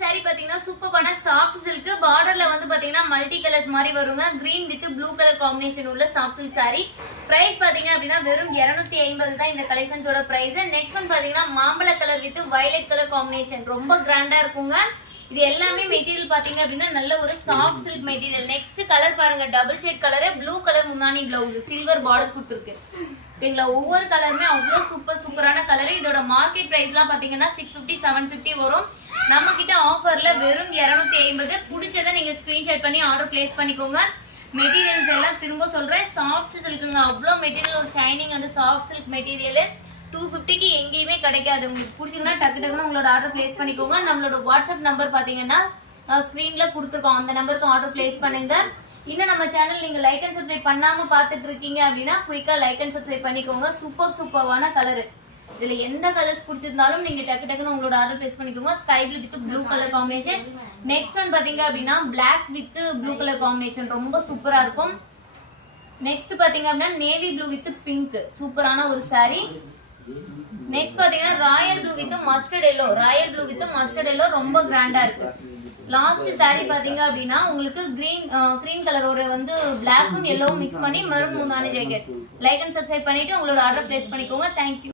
saree பாத்தீங்கன்னா சூப்பரான soft silk பார்டர்ல வந்து பாத்தீங்கன்னா மல்டி கலர்ஸ் மாதிரி வருங்க. Green with blue colour combination உள்ள சாஃப்ட் சில்க் saree. பிரைஸ் பாத்தீங்க அப்படின்னா வெறும் 250 தான் இந்த கலெக்ஷன்ஸோட பிரைஸ். நெக்ஸ்ட் ஒன் பாத்தீங்கன்னா மாம்பழ colour with violet colour combination ரொம்ப கிராண்டா இருக்குங்க. இது எல்லாமே மெட்டீரியல் பாத்தீங்க அப்படின்னா நல்ல ஒரு soft silk material. Next colour பாருங்க, double shade colour, blue colour முந்தானி பிளவுஸ், சில்வர் பார்டர் கொடுத்துருக்கு. ஓகேங்களா, ஒவ்வொரு கலருமே அவ்வளோ சூப்பரான கலர். இதோட மார்க்கெட் பிரைஸ்லாம் பாத்தீங்கன்னா 650 750 வரும். நம்ம கிட்ட ஆஃபர்ல வெறும் 250. பிடிச்சதை நீங்க ஸ்கிரீன்ஷாட் பண்ணி ஆர்டர் பிளேஸ் பண்ணிக்கோங்க. மெட்டீரியல்ஸ் எல்லாம் திரும்ப சொல்றேன், சாஃப்ட் சில்க்குங்க. அவ்வளோ மெட்டீரியல், ஒரு shining and soft silk material 250க்கு எங்கேயுமே கிடைக்காது. உங்களுக்கு பிடிச்சிங்கன்னா டக்குன்னு உங்களோட ஆர்டர் பிளேஸ் பண்ணிக்கோங்க. நம்மளோட வாட்ஸ்அப் நம்பர் பாத்தீங்கன்னா ஸ்கிரீன்ல கொடுத்துருக்கோம், அந்த நம்பருக்கு ஆர்டர் பிளேஸ் பண்ணுங்க. இன்னும் நம்ம சேனல் நீங்க லைக் அண்ட் சப்ஸ்கிரைப் பண்ணாம பாத்துட்டு இருக்கீங்க அப்படின்னா குயிக்கா லைக் அண்ட் சப்ஸ்கிரைப் பண்ணிக்கோங்க. சூப்பரான கலர். இதுல எந்த கலர்ஸ் பிடிச்சிருந்தாலும் நீங்க டக்குன்னு உங்களோட ஆர்டர் பிளேஸ் பண்ணிக்கோங்க. Sky blue with blue colour combination. Next one பாத்தீங்க அப்படின்னா black with blue colour combination ரொம்ப சூப்பரா இருக்கும். நெக்ஸ்ட் பாத்தீங்க அப்படின்னா நேவி ப்ளூ வித் பிங்க் சூப்பரான ஒரு saree. நெக்ஸ்ட் பாத்தீங்கன்னா Royal blue with mustard yellow ரொம்ப கிராண்டா இருக்கு. லாஸ்ட் saree பாத்தீங்க அப்படின்னா உங்களுக்கு கிரீன் கலர் ஒரு வந்து பிளாக்கும் எல்லோவும் மிக்ஸ் பண்ணி மெரூன் முந்தானி ஜாக்கெட். லைக் அண்ட் சப்ஸ்கிரைப் பண்ணிட்டு உங்களோட ஆர்டர் பிளேஸ் பண்ணிக்கோங்க. தேங்க்யூ.